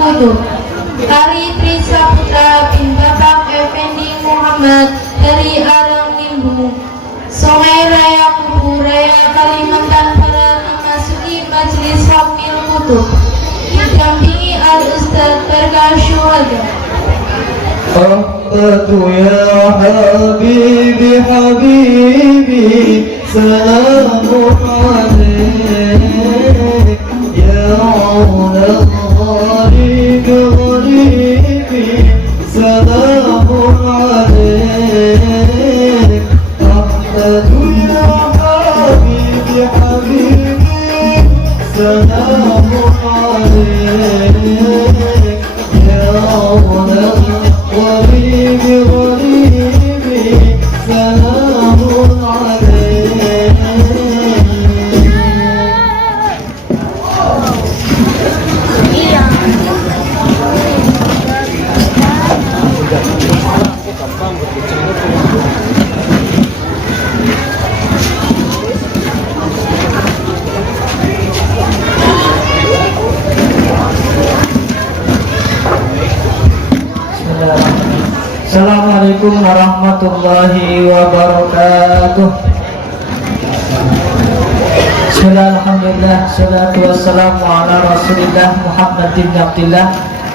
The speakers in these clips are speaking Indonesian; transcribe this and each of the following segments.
Kutub. Hari Trisaputra bin Bapak Effendi Muhammad dari Arang Limbu. Sungai Raya Kubu Raya Kalimantan Barat memasuki Majelis Hamil Kutub. Didampingi Al-Ustaz Berkah Syuhada. أحبت يا حبيبي حبيبي سلام عليك يا عون الغريب غريبي سلام عليك أحبت يا حبيبي حبيبي سلام عليك يا عون غريبي غريبي سلام عليك. Assalamualaikum warahmatullahi wabarakatuh. Bismillahirrahmanirrahim. Salatu wassalamu ala Rasulillah Muhammad bin Abdillah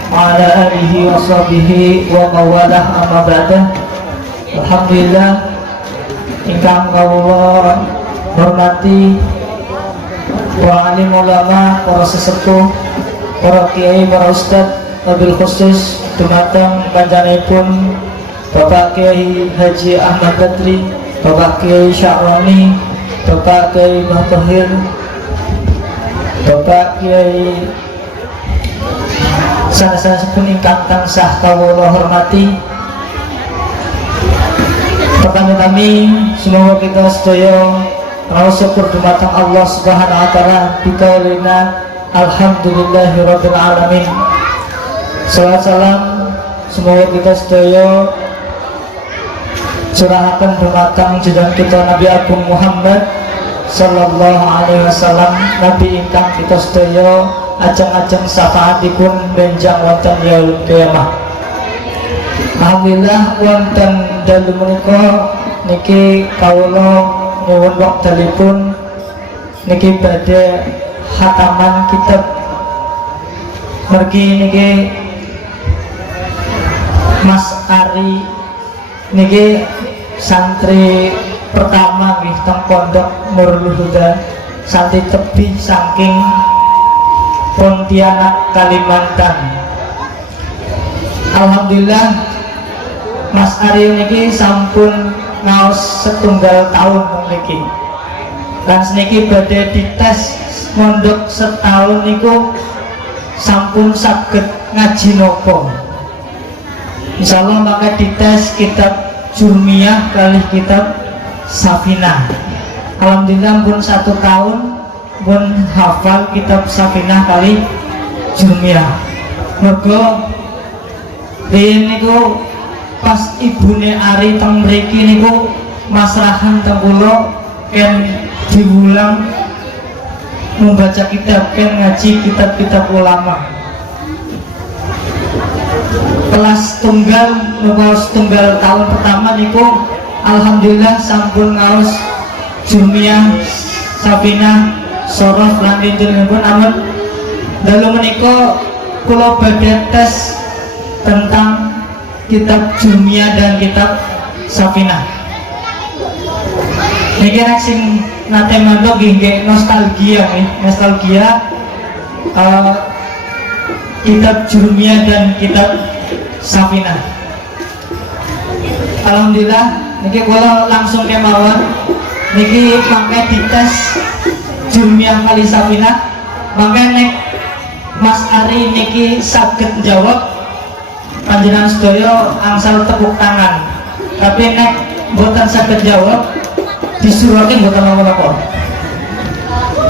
wa ala alihi wa sahbihi wa mawalah amma ba'dah. Alhamdulillah ingkang kawula hormati para alim ulama, para sesepuh, para kiai, para ustadz, wabil khusus dumateng panjenenganipun Bapak Kiai Haji Ahmad Badri, Bapak Kiai Sya'roni, Bapak Kiai Mbah Thohir, Bapak Kiai sanesipun ingkang tansah kawula hormati. Pertama-tami semoga kita sedaya raos syukur dumateng Allah Subhanahu wa taala bikaulina alhamdulillahirabbil alamin. Salawat salam semoga kita sedaya curahaken dumateng junjungan kita Nabi Agung Muhammad sallallahu alaihi wasallam, nabi ingkang kita sedaya ajeng-ajeng syafaatipun benjang wonten yaumul qiyamah. Alhamdulillah wonten dalu menika niki kawula nyuwun wekdalipun niki badhe khataman kitab mergi niki Mas Ari niki santri pertama nggih teng Pondok Nurul Huda, santri tebih saking Pontianak Kalimantan. Alhamdulillah Mas Ari niki sampun ngaos setunggal tahun niki. Lan niki badhe dites mondok setahun niku sampun saged ngaji nopo. Insyaallah maka dites kitab Jurmiyah kali kitab Safinah. Alhamdulillah pun 1 tahun pun hafal kitab Safinah kali Jurmiyah. Mergo niku pas ibune Ari teng mriki niku masrahan teng kula ken diulang membaca kitab ken ngaji kitab-kitab ulama. Kelas tunggal ngaos tunggal tahun pertama niku alhamdulillah sampun ngaos Jurmiyah, Safinah, Sorof lan dintenipun amun dalu menika kula badhe tes tentang kitab Jurmiyah dan kitab Safinah. Niki nek sing nate mandhok nggih nostalgia nggih, nostalgia kitab Jurmiyah dan kitab Safinah. Alhamdulillah niki kula langsung kemawon niki mangke dites Jurmiyah kali Safinah, mangke nek Mas Ari niki saged jawab panjenengan sedaya angsal tepuk tangan. Tapi nek mboten saged jawab disurake mboten napa-napa.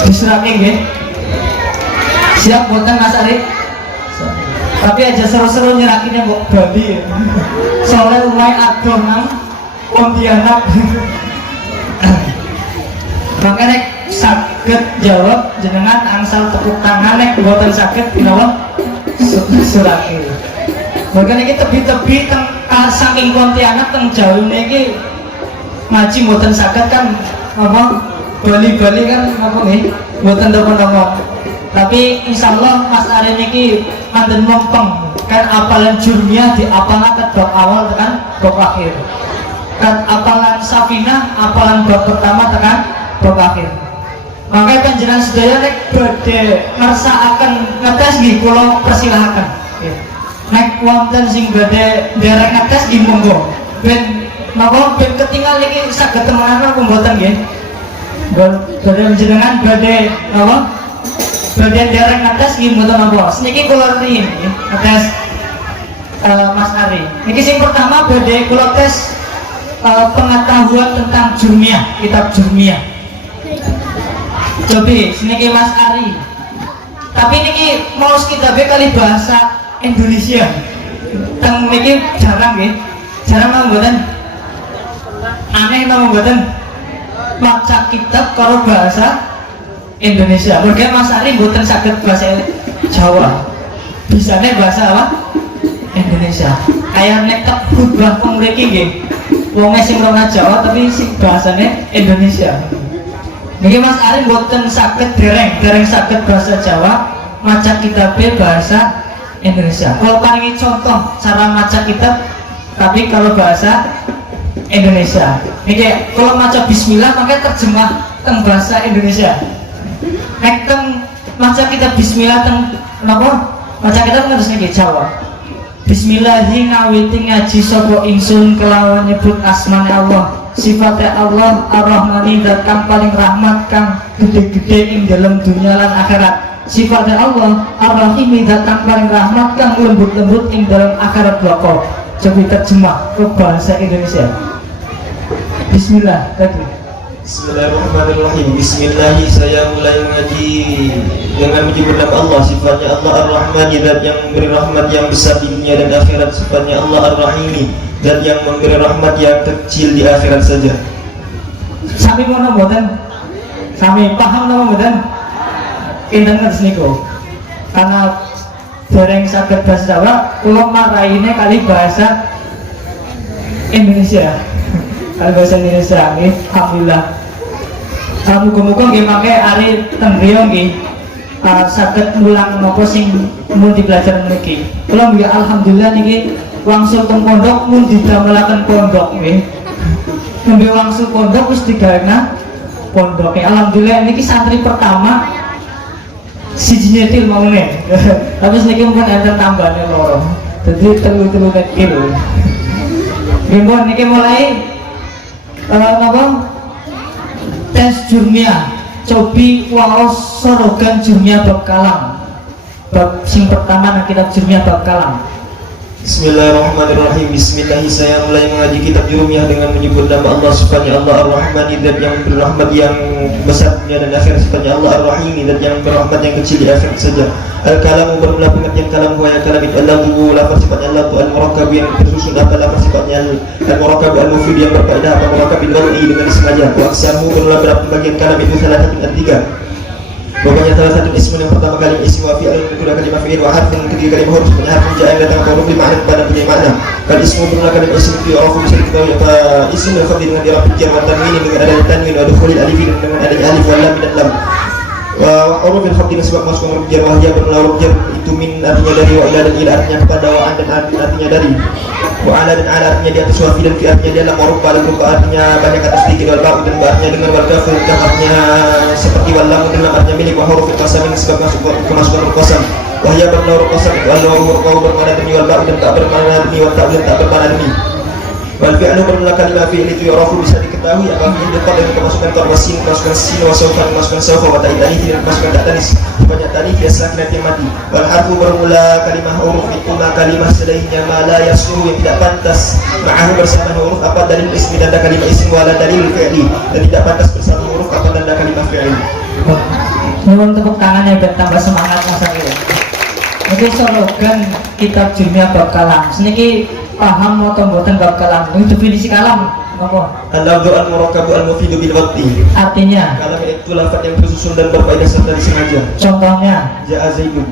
Disurake nggih. Siap mboten Mas Ari? Tapi aja seru-seru nyerakinnya kok Bali. Soalnya umai adoh nang Pontianak. Makanya saged jawab jenengan angsal tepuk tangan nek mboten saged menawa Surakil. Bahkan ini tebi-tebi teng saking Pontianak teng Jawa niki ngaji mboten saged kan apa Bali-Bali kan apa nih mboten napa-napa. Tapi insyaallah Mas Ari niki manten mempeng kan apalan jurmiyah di apalaken bab awal tekan bab akhir. Kan apalan Safinah apalan bab pertama tekan bab akhir. Makanya panjenengan sedaya nek badhe ngersakaken ngetes nggih kula persilahaken. Nek wonten sing badhe derek ngetes nggih monggo. Ben napa ben ketinggal niki saged temenan apa mboten nggih? Badhe panjenengan badhe napa? Badhe derek ngetes nggih mboten napa? Niki kula rin nggih ngetes Mas Ari. Niki sing pertama badhe kula tes pengetahuan tentang jurmiyah, kitab jurmiyah. Cobi, sini Mas Ari. Tapi niki mau kitabnya kali bahasa Indonesia. Teng niki jarang ya, jarang mau buatan. Aneh mau buatan. Maca kitab kalau bahasa Indonesia. Mungkin Mas Ari buatan sakit bahasa Jawa. Bisanya bahasa apa? Indonesia. Kayak netek khutbah pemriki nggih. Wong sing ora Jawa tapi sing bahasane Indonesia. Niki Mas Ari mboten saged dereng saged bahasa Jawa, maca kitabnya bahasa Indonesia. Kalau paringi contoh cara maca kitab tapi kalau bahasa Indonesia. Niki kalau maca bismillah pakai terjemah teng bahasa Indonesia. Nek teng maca kitab bismillah teng napa? Maca kitab terus niki Jawa. Bismillahi ngawiti ngaji sapa ingsun kelawan nyebut asmane Allah. Sifatnya Allah Ar-Rahmani dan kang paling rahmat kang gede-gede ing dalam dunia lan akhirat. Sifatnya Allah Ar-Rahimi dan kang paling rahmat kang lembut-lembut ing dalam akhirat bloko. Coba terjemah ke bahasa Indonesia. Bismillah tadi. Bismillahirrahmanirrahim. Bismillahi saya mulai mengaji dengan menyebut nama Allah. Sifatnya Allah Ar-Rahmani dan yang memberi rahmat yang besar di dunia dan akhirat. Sifatnya Allah Ar-Rahimi dan yang memberi rahmat yang kecil di akhirat saja. Sami mau mboten? Sami paham napa mboten? Kinten ngerti niku. Karena dereng saged bahasa Jawa, kula maraine kali bahasa Indonesia. Kali bahasa Indonesia nggih, alhamdulillah. Muga-muga nggih mangke ari teng griya nggih saged mulang napa sing mun dipelajar niki. Kula nggih alhamdulillah niki wangsul teng pondok mun didamelaken pondok nggih. Nembe wangsul pondok wis digaweana pondok. Alhamdulillah niki santri pertama siji nyetil maune. Tapi niki mun enten tambane loro. Dadi telu-telu kilo. Nggih niki mulai napa? Tes jurmiyah. Cobi waos sorogan jurmiyah bab kalam. Bab sing pertama nang kitab jurmiyah bab kalam. Bismillahirrahmanirrahim. Bismillahi saya mulai mengaji kitab jurmiyah dengan menyebut nama Allah. Sifatnya Allah Ar-Rahmani dan yang berrahmat yang besar dunia dan akhirat. Sifatnya Allah Ar-Rahimi dan yang berrahmat yang kecil di akhirat saja. Al-kalamu bermula pengertian kalam wa ya kalam itu Allahu lafaz sifatnya Allah tu al-murakkab yang tersusun apa lafaz sifatnya al-murakkab al-mufid yang berfaedah apa murakkab bil wad'i dengan disengaja. Wa aqsamu bermula berapa pembagian kalam itu salah satu dan tiga. Pokoknya salah satu ism yang pertama kali ism wa fi'al kedua kalimah fi'il wa harf yang ketiga kalimah huruf punya harf yang datang huruf bermakna pada punya makna. Kal ismu bermula kalimah ism itu orang bisa diketahui apa ism yang khabir dengan dirap jar wa tanwin dengan adanya tanwin wa dukhulil alif dengan adanya alif wal lam dan lam. Wa huruf al khabir sebab masuk huruf jar wa hiya bermula huruf jar itu min artinya dari wa ila dan ila artinya kepada wa an dan artinya dari. Wa ala dan ala artinya di atas wa fi dan fi artinya dalam huruf pada huruf artinya banyak atau sedikit wal ba dan ba artinya dengan wal kaf artinya seperti wal lam dalam artinya milik wa huruf qasam sebab masuk kemasukan huruf qasam. Wa hiya bermula huruf qasam itu Allah wa bermakna demi wal ba dan tak bermakna demi wa tak tak bermakna demi. Wal fi'lu bermula kalimah fi'il itu yurafu bisa diketahui apa fi'il dekat dengan kemasukan ta wasin kemasukan sin wa sawfa kemasukan sawfa wa ta'idani dan kemasukan tak tanis banyak tadi biasa sakinah yang mati. Wal harfu bermula kalimah huruf itu ma kalimah selainnya ma la yasluhu yang tidak pantas ma'ahu bersama huruf apa dalil ismi dan kalimah ismi wala dalil fi'li dan tidak pantas bersama huruf apa dan kalimah fi'li. Mohon tepuk tangannya biar tambah semangat Mas Ari. Ini slogan kitab jurmiyah bab kalam. Seniki paham atau mboten bab kalam? Ini definisi kalam napa? Al-lafdhu al-murakkabu al-mufidu bil wad'i. Artinya kalam itu lafaz yang tersusun dan berfaedah serta disengaja. contohnya Ja'a Zaidun.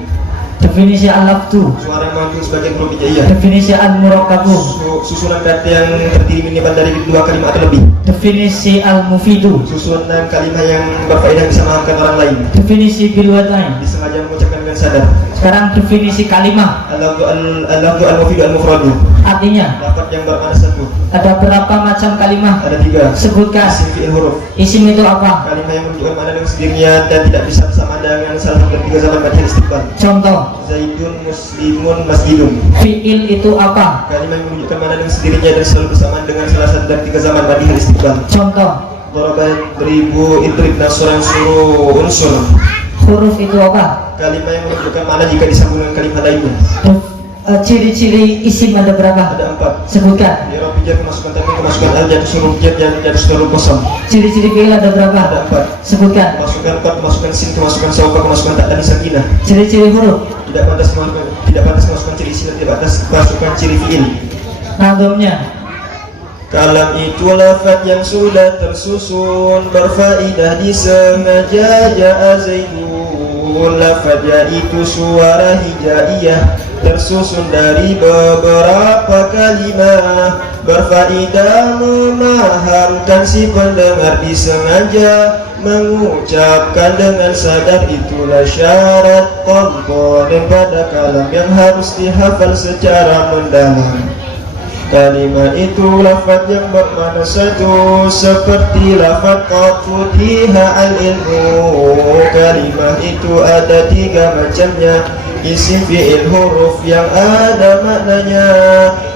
Definisi al-lafdu. Suara yang maju sebagian huruf hijaiyah. Definisi al-murakkabu. Susunan kata yang terdiri minimal dari 2 kalimat atau lebih. Definisi al-mufidu. Susunan kalimat yang berfaedah bisa memahamkan orang lain. Definisi bil wadai. Disengaja mengucapkan dengan sadar. Sekarang definisi kalimah. Al-lafdu al-mufidu al-mufradu. Artinya Lafaz yang bermakna satu. ada berapa macam kalimah? Ada 3. Sebutkan. Isim fi'il huruf. Isim itu apa? Kalimat yang menunjukkan makna dengan sendirinya dan tidak bisa bersama dengan salah satu dari 3 zaman madhiyah istiqbal. Contoh. Zaidun, muslimun, masjidun. Fi'il itu apa? Kalimat yang menunjukkan makna dengan sendirinya dan selalu bersamaan dengan salah satu dari 3 zaman madhiyah istiqbal. Contoh. Daraba, dribu, idrib, nasran, suruh, unsur. Huruf itu apa? Kalimat yang menunjukkan makna jika disambung dengan kalimat lainnya. Ciri-ciri isim ada berapa? Ada 4. Sebutkan. I'rab jar, kemasukan tanwin, kemasukan al, jar suruh jar, jar suruh kosong. Ciri-ciri fi'il ada berapa? Ada 4. Sebutkan. Kemasukan qad, kemasukan sin, kemasukan saufa, kemasukan tak dan sakinah. Ciri-ciri huruf. Tidak pantas kemasukan ciri isim dan tidak pantas kemasukan ciri fi'il. Nadomnya. Kalam itu lafaz yang sudah tersusun berfaedah disengaja ja'a zaidun. Lafaz yaitu suara hijaiyah tersusun dari beberapa kalimat berfaedah memahamkan si pendengar disengaja mengucapkan dengan sadar. Itulah syarat komponen pada kalam yang harus dihafal secara mendalam. Kalimat itu lafaz yang bermakna satu seperti lafaz qad futiha al-ilmu. Kalimat itu ada 3 macamnya. Isim fi'il huruf yang ada maknanya.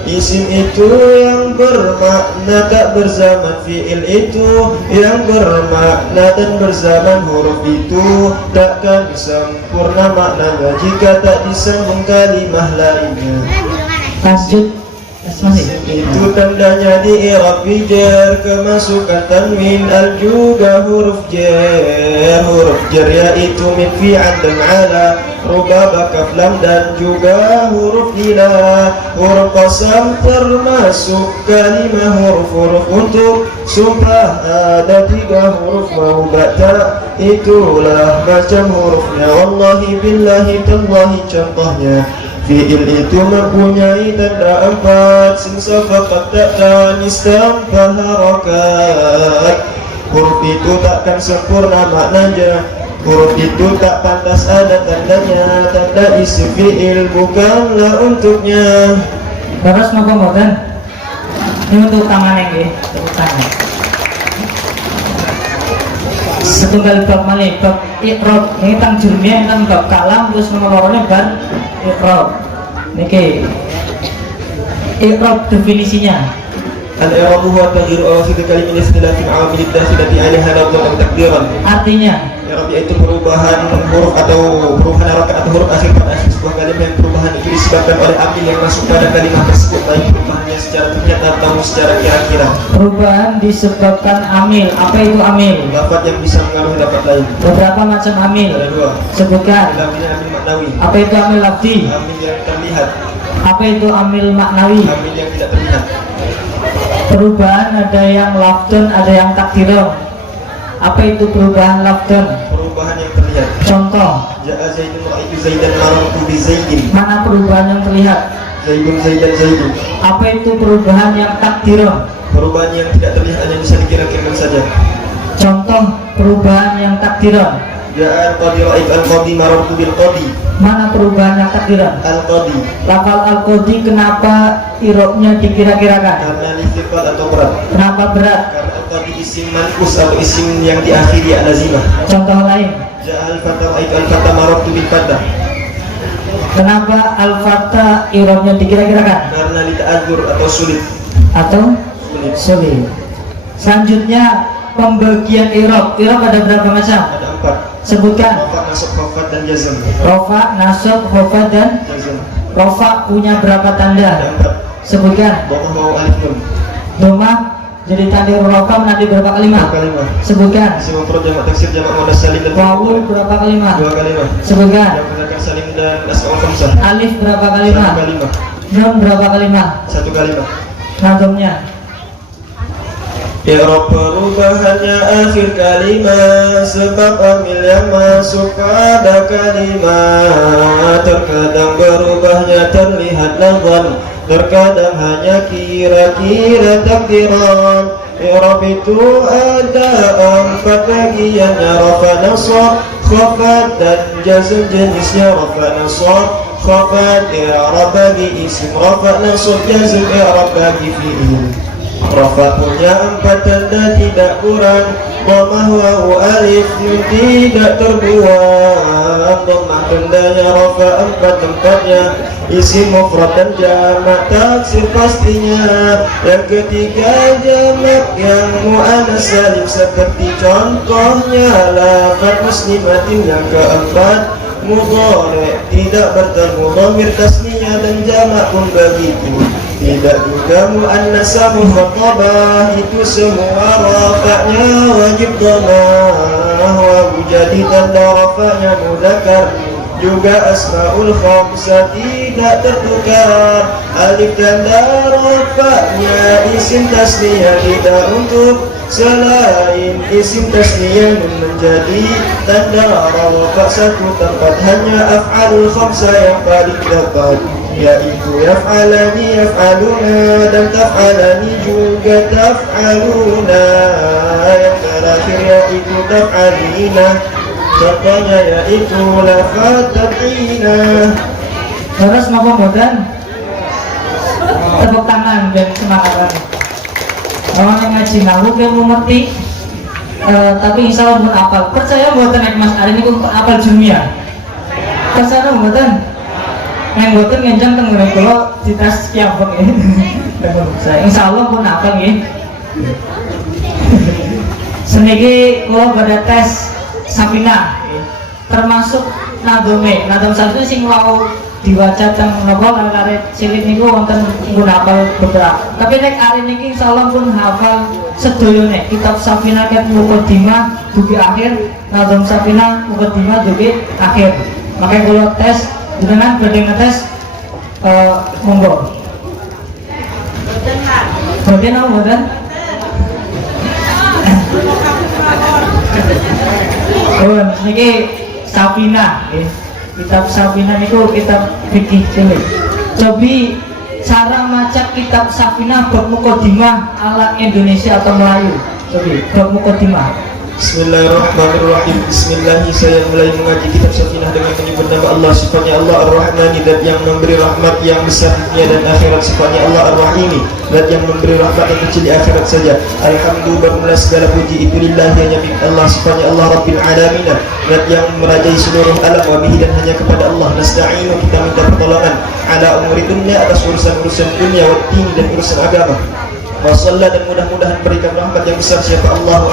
Isim itu yang bermakna tak berzaman. Fi'il itu yang bermakna dan berzaman. Huruf itu takkan sempurna maknanya jika tak disambung kalimah lainnya. Lanjut. Masih. Itu tandanya di i'rab jar, kemasukan tanwin al juga huruf jar. Huruf jar yaitu min fi'al dan ala, rubaba, kaf, lam dan juga huruf ila. Huruf qasam termasuk kalimah. Huruf-huruf untuk sumpah ada 3 huruf waw, ba, ta. Itulah macam hurufnya. Wallahi billahi tallahi contohnya. Fi'il itu mempunyai tanda 4. Sin, safaqat, ta, tanis, tanpa harakat. Huruf itu takkan sempurna maknanya. Huruf itu tak pantas ada tandanya. Tanda isim fi'il bukanlah untuknya. Terus mau ngomong. Ini untuk tangan ya, untuk tangan. Setunggal bab malih, bab i'rab. Ini tang jurumiyah, tang bab kalam, terus nomor-nomornya bar i'rab. Niki i'rab definisinya. Al-i'rab huwa taghyir awasith kalimat istilafin awamil dakhilati 'alaiha lafzan aw taqdiran. Artinya i'rab yaitu perubahan huruf atau perubahan harakat atau huruf akhir pada akhir sebuah kalimat yang perubahan itu disebabkan oleh amil yang masuk pada kalimat tersebut, baik perubahannya secara terlihat atau secara kira-kira. perubahan disebabkan amil. Apa itu amil? Lafaz yang bisa mengaruhi lafaz lain. Beberapa macam amil. Ada 2. Sebutkan. Amil maknawi, Apa itu amil lafzi? amil yang terlihat, Apa itu amil maknawi? amil yang tidak terlihat. Perubahan ada yang lafdun, ada yang takdiron. Apa itu perubahan lafdun? Perubahan yang terlihat. Contoh. Ja'a Zaidun, ra'aitu Zaidan, marartu bi Zaidin. Mana perubahan yang terlihat? Zaidun, Zaidan, Zaidun. Apa itu perubahan yang takdiron? Perubahan yang tidak terlihat hanya bisa dikira-kirakan saja. Contoh perubahan yang takdiron. Ja'a al-qadi, ra'aitu al-qadi, marartu bil qadi. Mana perubahan yang takdiron? Al-qadi Lafal al-qadi kenapa irobnya dikira-kirakan? karena istiqbal atau berat. Kenapa berat? Karena al-qadi isim manqus atau isim yang diakhiri al-lazimah. Contoh lain. Ja'a al-fata, ra'aitu al-fata, marartu bil fata. Kenapa al-fatha irobnya dikira-kirakan? Karena lita'adzur atau sulit. Atau Sulit. sulit. Selanjutnya pembagian irob. Irob ada berapa macam? Ada 4. Sebutkan. Rafa, nasab, khafat dan jazm. Rofa, nasab, khofat dan Jazm. rofa punya berapa Ada tanda? 4. Sebutkan. Dhammah, waw, alif, nun. Doma jadi tanda rofa nanti berapa kalimat? 2 kalimat. Sebutkan. Isim mufrad, jamak taksir, jamak muannas salim dan Wawu berapa kalimat? 2 kalimat. Sebutkan. Jamak mudzakkar salim dan asmaul khamsah. Alif berapa 1 kalimat? kalimat. Nun berapa kalimat? 1 kalimat. Nazomnya. I'rab perubahannya akhir kalimat, sebab amil yang masuk pada kalimat. Terkadang berubahnya terlihat nazam, terkadang hanya kira-kira takdiran. I'rab itu ada 4 bagiannya, rafa, nasab, khafat dan jazm. Jenisnya rafa, nasab, khafat. I'rab bagi isim, rafa, nasab, jazm. I'rab bagi fi'il. Rafa punya 4 tanda tidak kurang, dhammah, wawu, alif, nun tidak terbuang. Dhammah tandanya, rafa 4 tempatnya, isim mufrad dan jamak taksir pastinya. Yang ketiga jamak yang muannas salim, seperti contohnya lafaz muslimatin. Yang keempat mudhari, tidak bertemu dhamir tasniyah dan jamak pun begitu. Tidak juga muannas mukhatabah, itu semua rafa'nya wajib dhammah. Wawu jadi tanda rafa'nya mudzakkar, juga asmaul khamsah tidak tertukar. Alif tanda rafa'nya isim tasniyah, tidak untuk selain isim tasniyah. Nun menjadi tanda rafa' satu tempat, hanya af'alul khamsah yang paling dapat, yaitu yaf'alani, yaf'aluna, dan taf'alani juga taf'aluna. Yang terakhir yaitu taf'alina, contohnya yaitu lafaz tab'ina. Terus napa mboten? Tepuk tangan dan semangat. Orang yang ngaji nahu dia mengerti, tapi insya Allah pun apal. Percaya mboten nek Mas Ari niku apal jumia. Percaya mboten? Nek mboten ngenjang teng ngene kula di tas kiambek nggih. Saya insya Allah pun apal nggih. Seniki kula pada tes Safina, termasuk nadome. Nadom satu sing wau diwaca teng napa kare cilik niku wonten pun hafal beberapa. Tapi nek ari niki insyaallah pun hafal sedayane. Kitab Safina ket mukadimah dugi akhir, Nadom Safina mukadimah dugi akhir. Makanya kula tes dengan badhe ngetes monggo. Boten napa boten? Oh, niki Safina nggih. Kitab Safina niku kitab fikih cilik. Cobi cara maca kitab Safina bab mukadimah ala Indonesia atau Melayu. Cobi bab mukadimah. Bismillahirrahmanirrahim. Bismillahi, saya mulai mengaji kitab Safinah dengan menyebut nama Allah. Sifatnya Allah Ar-Rahmani, dat yang memberi rahmat yang besar dunia dan akhirat. Sifatnya Allah Ar-Rahimi, dat yang memberi rahmat yang kecil di akhirat saja. Alhamdulillah, bermula segala puji itu lillahi, hanya milik Allah. Sifatnya Allah Rabbil Alamin, dat yang merajai seluruh alam. Wabihi, dan hanya kepada Allah nasta'inu, kita minta pertolongan. Ala umuri dunia, atas urusan-urusan dunia, waddin, dan urusan agama. Wassallallahu, dan mudah-mudahan berikan rahmat yang besar siapa Allah,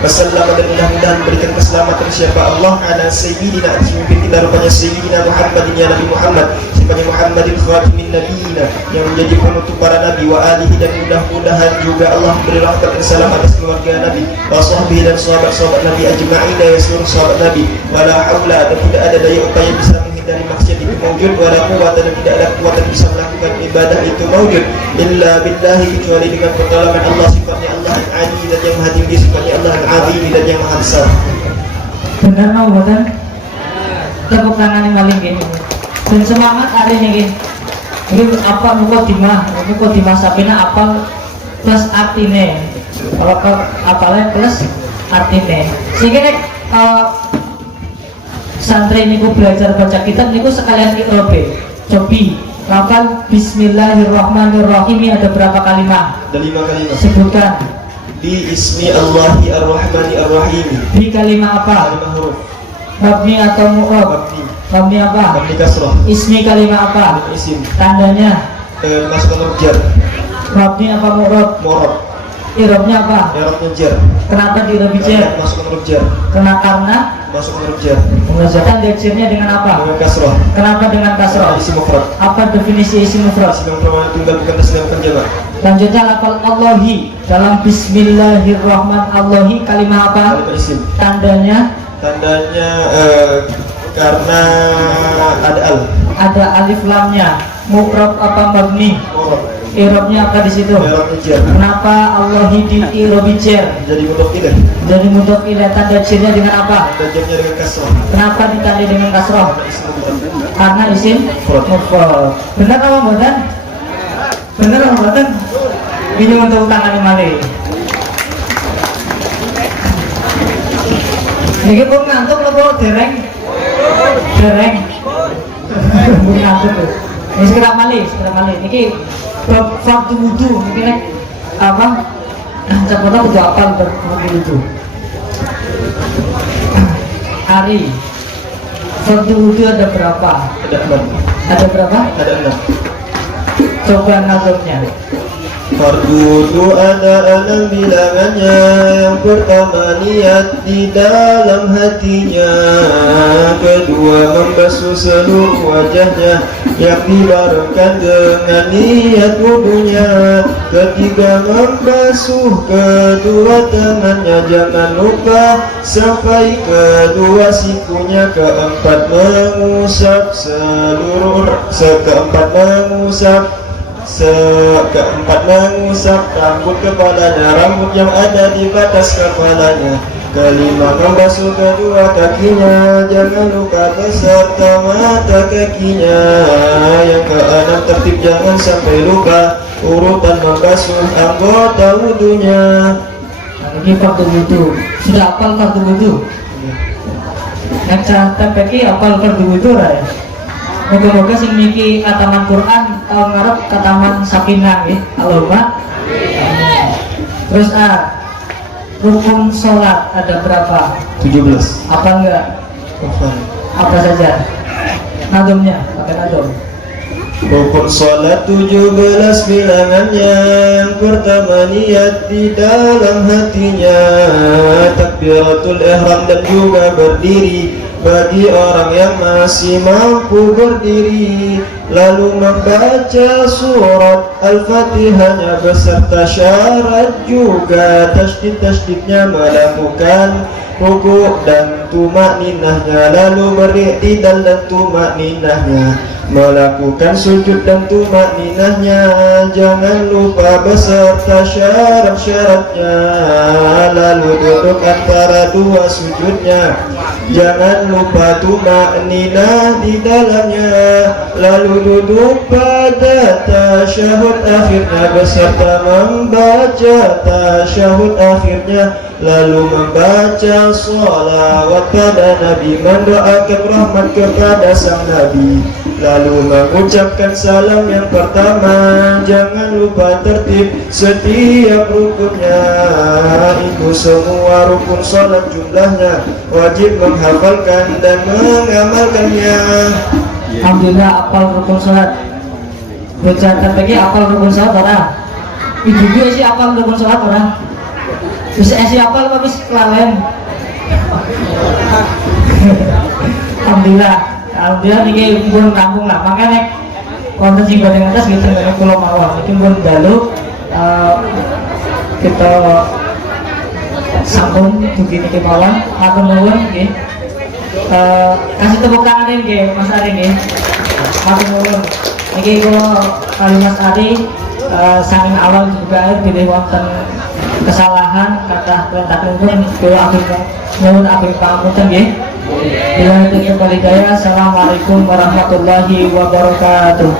Wassallallahu, dan mudah-mudahan berikan keselamatan siapa Allah ala sayyidina, atas pemimpin kita rupanya sayyidina Muhammadin, ya Nabi Muhammad. Sifatnya Muhammadin khatimin nabiyina, yang menjadi penutup para nabi. Wa alihi, dan mudah-mudahan juga Allah beri rahmat dan salam atas keluarga Nabi. Wa sahbihi, dan sahabat-sahabat Nabi ajma'ina, ya seluruh sahabat Nabi. Wala haula, dan tidak ada daya upaya bisa menghindari maksiat itu mawjud. Wala quwwata, dan tidak ada kekuatan bisa melakukan ibadah itu mawjud illa billahi, kecuali dengan pertolongan Allah. Sifatnya Allah Al-Ali, dan yang maha tinggi. Sifatnya Allah Al-Azim, dan yang maha besar. Benar no boten? Tepuk tangan yang paling gini. Dan semangat hari ini. Ini apa mukadimah Safina apa plus artine. Kalau apalnya plus artine. Sehingga nek santri niku belajar baca kitab niku sekalian irobe. Cobi lafal Bismillahirrahmanirrahim ada berapa kalimat? Ada 5 kalimat. Sebutkan. Bi ismi Allahi Ar-Rahmani Ar-Rahim. Di kalimat apa? Kalimat huruf. Mabni atau mu'rab? Mabni. Mabni apa? Mabni kasrah. Ismi kalimat apa? Kalimat isim. Tandanya? Masuk huruf jar. Mabni apa mu'rab? Mu'rab. Irobnya apa? I'rabnya jar. Kenapa diirobi jar? Masuk huruf jar. Karena Masuk huruf jar. mengerjakan jarnya dengan apa? Dengan kasrah. Kenapa dengan kasrah? Isim mufrad. Apa definisi isim mufrad? Isim yang pertama tunggal, bukan tasniah, bukan jamak. Lanjutnya lafal Allahi dalam Bismillahirrahmanirrahim kalimat apa? Kalimat isim. Tandanya? Tandanya karena ada al. Ada alif lamnya. Mu'rab apa mabni? Mu'rab. Irobnya apa di situ? Irobnya jar. Kenapa Allah di irobi jar? Jadi mudhof ilaih. Jadi mudhof ilaih, tanda jirnya dengan apa? Tanda jamnya dengan kasrah. Kenapa ditandai dengan kasroh? Karena isim mudhof. Karena isim mufrad. Benar apa mboten? Benar apa mboten? Ini untuk tangan malih. Niki pun ngantuk apa dereng? Dereng. Pun ngantuk. Ini segera malih. Niki bab fardu wudu niki nek apa? Cepatnya kudu apal fardu wudu. Hari fardu wudu ada berapa? Ada 6. Ada berapa? Ada 6. Coba nazarnya. Fardu wudu ada 6 bilangannya. Yang pertama niat di dalam hatinya, kedua membasuh seluruh wajahnya yang dibarengkan dengan niat wudunya, ketiga membasuh kedua tangannya jangan lupa sampai kedua sikunya, keempat mengusap keempat mengusap rambut kepalanya, rambut yang ada di batas kepalanya, kelima membasuh kedua kakinya jangan lupa beserta mata kakinya, yang keenam tertib jangan sampai lupa urutan membasuh anggota wudunya. Nah, ini fardu wudu. Sudah hafal fardu wudu? Yang catat kaki hafal fardu wudu ya. Moga-moga sing niki kataman Quran tahun ngarep kataman Sakinah nggih. Allahumma. Terus rukun sholat ada berapa? 17. Apa enggak? Apa saja? Nadomnya, pakai nadom. Rukun sholat 17 bilangannya. Yang pertama niat di dalam hatinya, takbiratul ihram dan juga berdiri bagi orang yang masih mampu berdiri, lalu membaca surat Al-Fatihahnya beserta syarat juga tasydid-tasydidnya, melakukan rukuk dan tumakninahnya, lalu beriktidal dan tumakninahnya, melakukan sujud dan tumakninahnya, jangan lupa beserta syarat-syaratnya, lalu duduk antara dua sujudnya, jangan lupa tumakninah di dalamnya, lalu duduk pada tasyahud akhirnya beserta membaca tasyahud akhirnya, lalu membaca sholawat pada Nabi, mendoakan rahmat kepada sang Nabi, lalu mengucapkan salam yang pertama, jangan lupa tertib setiap rukunnya. Itu semua rukun sholat jumlahnya, wajib menghafalkan dan mengamalkannya. Alhamdulillah apal rukun sholat. Bercatat lagi apal rukun sholat orang. Ibu gue sih apal rukun sholat orang. Bisa esi apal tapi kelalen. Alhamdulillah ini pun kampung lah. Makanya konten sing badan atas gitu dari Pulau Mawar. Itu pun dalu kita sambung begini ke bawah. Aku nuwun nggih. Kasih tepuk tangan nggih Mas Ari nggih. Aku nuwun. Iki kula kali Mas Ari saking awal juga pilih wonten kesalahan kata perintah nuwun kula akhirnya nuwun akhir pangapunten nggih. Bila itu kembali daya. Assalamualaikum warahmatullahi wabarakatuh.